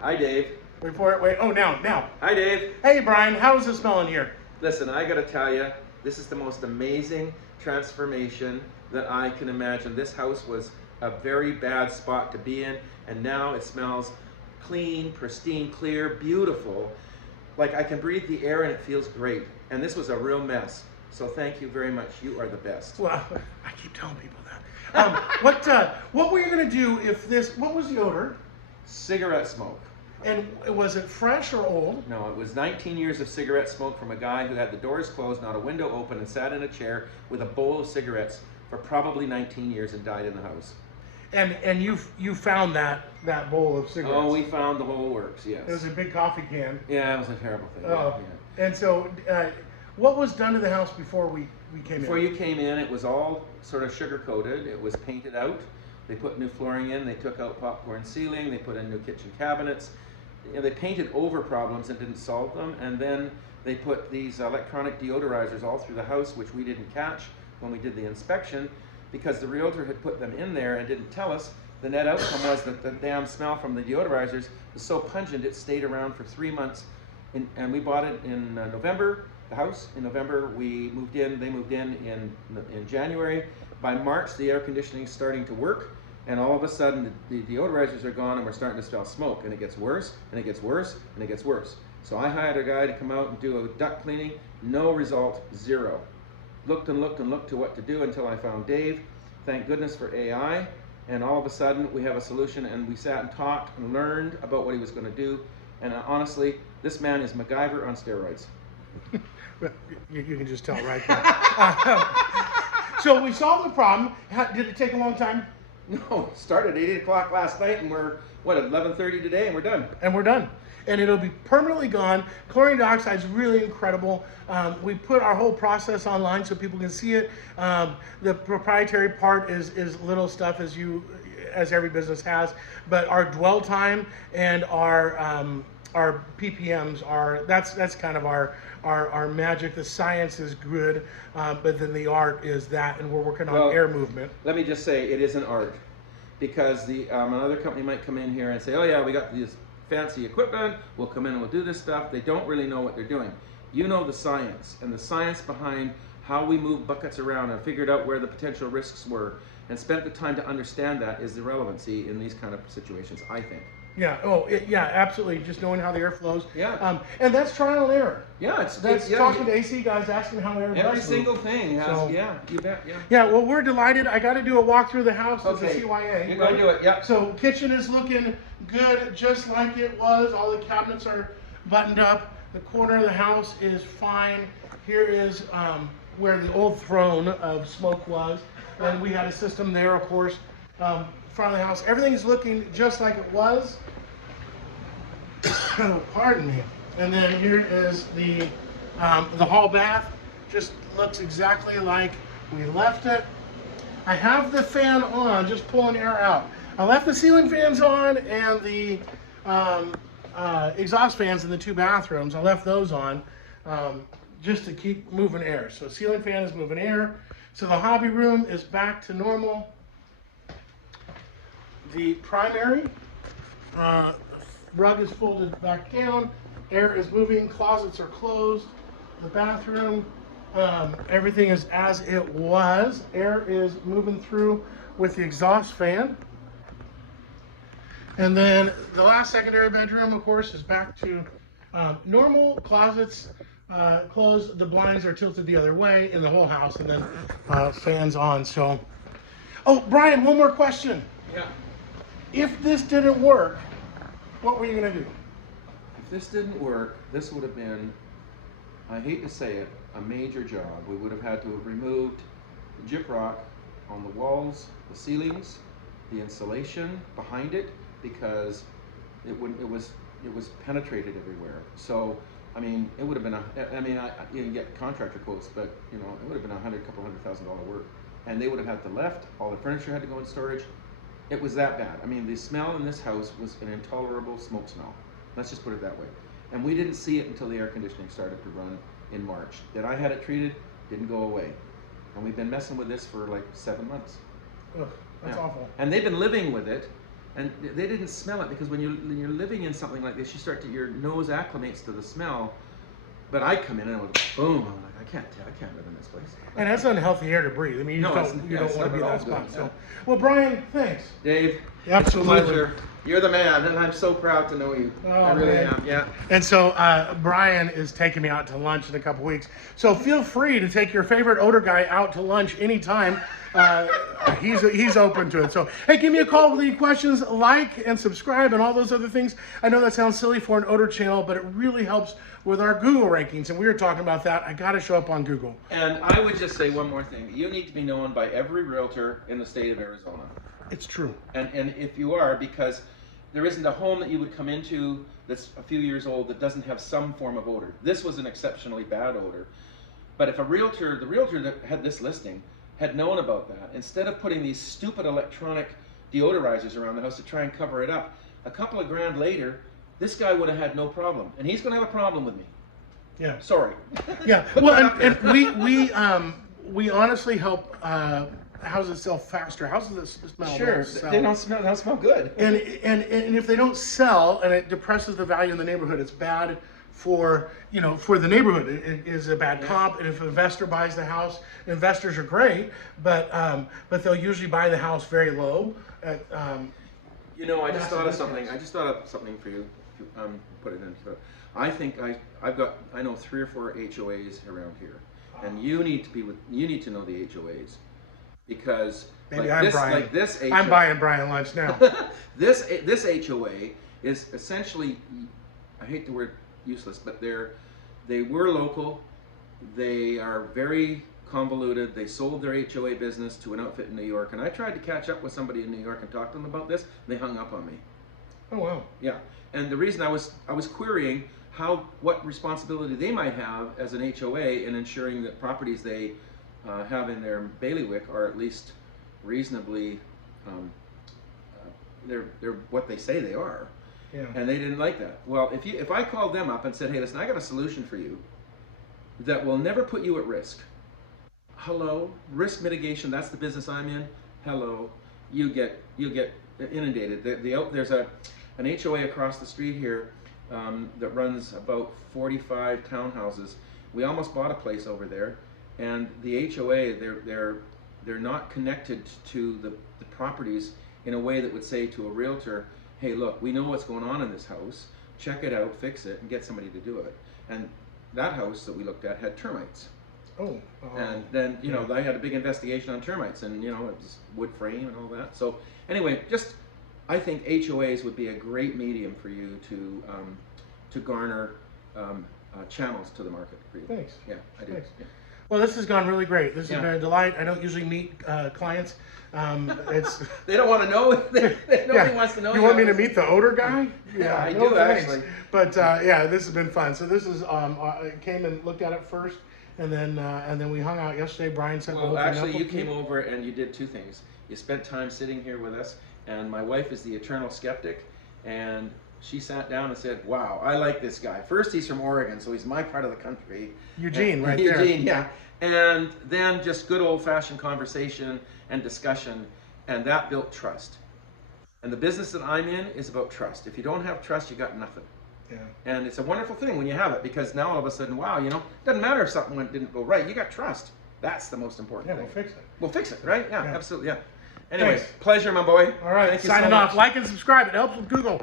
Hi, Dave. Wait for it. Wait. Oh, now. Hi, Dave. Hey, Brian. How's it smelling here? Listen, I gotta tell you, this is the most amazing transformation that I can imagine. This house was a very bad spot to be in, and now it smells clean, pristine, clear, beautiful. Like I can breathe the air and it feels great. And this was a real mess. So thank you very much. You are the best. Well, I keep telling people that. What were you gonna do if this? What was the odor? Cigarette smoke. And was it fresh or old? No, it was 19 years of cigarette smoke from a guy who had the doors closed, not a window open, and sat in a chair with a bowl of cigarettes for probably 19 years and died in the house. And you found that bowl of cigarettes? Oh, we found the whole works, yes. It was a big coffee can. Yeah, it was a terrible thing. Oh. Yeah. And so, what was done to the house before we came Before in? you came in, it was all sort of sugar-coated. It was painted out. They put new flooring in. They took out popcorn ceiling. They put in new kitchen cabinets. You know, they painted over problems and didn't solve them. And then they put these electronic deodorizers all through the house, which we didn't catch when we did the inspection, because the realtor had put them in there and didn't tell us. The net outcome was that the damn smell from the deodorizers was so pungent it stayed around for 3 months. And we bought it in November, the house. In November, we moved in. They moved in January. By March, the air conditioning is starting to work. And all of a sudden, the deodorizers are gone and we're starting to smell smoke. And it gets worse, and it gets worse, and it gets worse. So I hired a guy to come out and do a duct cleaning. No result, zero. Looked and looked and looked to what to do until I found Dave. Thank goodness for AI. And all of a sudden, we have a solution, and we sat and talked and learned about what he was going to do. And honestly, this man is MacGyver on steroids. You can just tell right there. So we solved the problem. Did it take a long time? No, started at 8 o'clock last night, and we're, what, at 11:30 today, and we're done. And we're done. And it'll be permanently gone. Chlorine dioxide is really incredible. We put our whole process online so people can see it. The proprietary part is little stuff as every business has, but our dwell time and our ppms are that's kind of our magic. The science is good, but then the art is that, and we're working on air movement. Let me just say, it is an art, because another company might come in here and say, oh yeah, we got this fancy equipment, we'll come in and we'll do this stuff. They don't really know what they're doing. You know the science, and the science behind how we move buckets around and figured out where the potential risks were and spent the time to understand that is the relevancy in these kind of situations, I think. Yeah. Yeah. Absolutely. Just knowing how the air flows. Yeah. And that's trial and error. Yeah. That's talking to AC guys, asking how air. Every single thing has. Yeah. You bet. Yeah. Yeah. Well, we're delighted. I got to do a walk through the house as a CYA. You're going to do it. Yeah. So kitchen is looking good, just like it was. All the cabinets are buttoned up. The corner of the house is fine. Here is where the old throne of smoke was, and we had a system there, of course. Front of the house, everything is looking just like it was. Pardon me. And then here is the hall bath. Just looks exactly like we left it. I have the fan on, just pulling air out. I left the ceiling fans on and the exhaust fans in the 2 bathrooms. I left those on just to keep moving air. So ceiling fan is moving air. So the hobby room is back to normal. The primary rug is folded back down. Air is moving. Closets are closed. The bathroom, everything is as it was. Air is moving through with the exhaust fan. And then the last secondary bedroom, of course, is back to normal. Closets closed. The blinds are tilted the other way in the whole house, and then fans on. So, oh, Brian, one more question. Yeah. If this didn't work, what were you going to do? If this didn't work, this would have been, I hate to say it, a major job. We would have had to have removed the gyprock on the walls, the ceilings, the insulation behind it, because it was penetrated everywhere. So, I mean, it would have been you can get contractor quotes, but you know, it would have been couple $100,000 work, and they would have had to left. All the furniture had to go in storage. It was that bad. I mean, the smell in this house was an intolerable smoke smell. Let's just put it that way. And we didn't see it until the air conditioning started to run in March. Then I had it treated, didn't go away. And we've been messing with this for like 7 months. Ugh, that's awful. And they've been living with it, And they didn't smell it because when you're living in something like this, your nose acclimates to the smell. But I come in and I was boom. I'm like, I can't live in this place. And that's unhealthy air to breathe. I mean, you don't want to be in that spot. So, well, Brian, thanks. Dave, absolutely. Pleasure. You're the man, and I'm so proud to know you. Oh, I really am. Yeah. And so Brian is taking me out to lunch in a couple weeks. So feel free to take your favorite odor guy out to lunch anytime. He's open to it. So hey, give me a call with any questions, like and subscribe and all those other things. I know that sounds silly for an odor channel, but it really helps with our Google rankings, and we were talking about that. I got to show up on Google. And I would just say one more thing. You need to be known by every realtor in the state of Arizona. It's true. And if you are, because there isn't a home that you would come into that's a few years old that doesn't have some form of odor. This was an exceptionally bad odor. But if the realtor that had this listing had known about that, instead of putting these stupid electronic deodorizers around the house to try and cover it up, a couple of grand later, this guy would have had no problem. And he's going to have a problem with me. Yeah. Sorry. Yeah. Well, and we honestly help houses sell faster. Houses that smell. Sure. They don't smell good. And if they don't sell and it depresses the value in the neighborhood, it's bad for the neighborhood. It is a bad comp. And if an investor buys the house, investors are great, but they'll usually buy the house very low. I just thought of something. I just thought of something for you. Put it into it. I think I know 3 or 4 HOAs around here, and you need to know the HOAs, because maybe like I'm this HOA, I'm buying Brian lunch now. this HOA is essentially, I hate the word useless, but they were local. They are very convoluted. They sold their HOA business to an outfit in New York, and I tried to catch up with somebody in New York and talk to them about this. They hung up on me. Oh wow. Yeah, and the reason I was querying what responsibility they might have as an HOA in ensuring that properties they have in their bailiwick are at least reasonably they're what they say they are. Yeah. And they didn't like that. Well, if I called them up and said, hey, listen, I got a solution for you that will never put you at risk. Hello, risk mitigation. That's the business I'm in. Hello, you get inundated. There's an HOA across the street here that runs about 45 townhouses. We almost bought a place over there, and the HOA they're not connected to the properties in a way that would say to a realtor, hey, look, we know what's going on in this house. Check it out, fix it, and get somebody to do it. And that house that we looked at had termites. Oh. And then, I had a big investigation on termites, and, it was wood frame and all that. So anyway, I think HOAs would be a great medium for you to garner channels to the market for you. Thanks. Yeah, I do. Thanks. Yeah. Well, this has gone really great. This has been a delight. I don't usually meet clients. They don't want to know. Nobody wants to know. You want me to meet the odor guy? Yeah, I do actually. But this has been fun. So this is came and looked at it first, and then we hung out yesterday. Brian sent the whole thing up. Actually, you came over and you did 2 things. You spent time sitting here with us, and my wife is the eternal skeptic, and she sat down and said, wow, I like this guy. First, he's from Oregon, so he's my part of the country. Eugene, right there. Eugene, yeah. And then just good old-fashioned conversation and discussion, and that built trust. And the business that I'm in is about trust. If you don't have trust, you got nothing. Yeah. And it's a wonderful thing when you have it, because now all of a sudden, wow, it doesn't matter if something didn't go right. You got trust. That's the most important thing. We'll fix it. We'll fix it, right? Yeah, Yeah. absolutely, yeah. Anyways, Thanks. Pleasure, my boy. All right, Thank you signing so off. much. Like and subscribe. It helps with Google.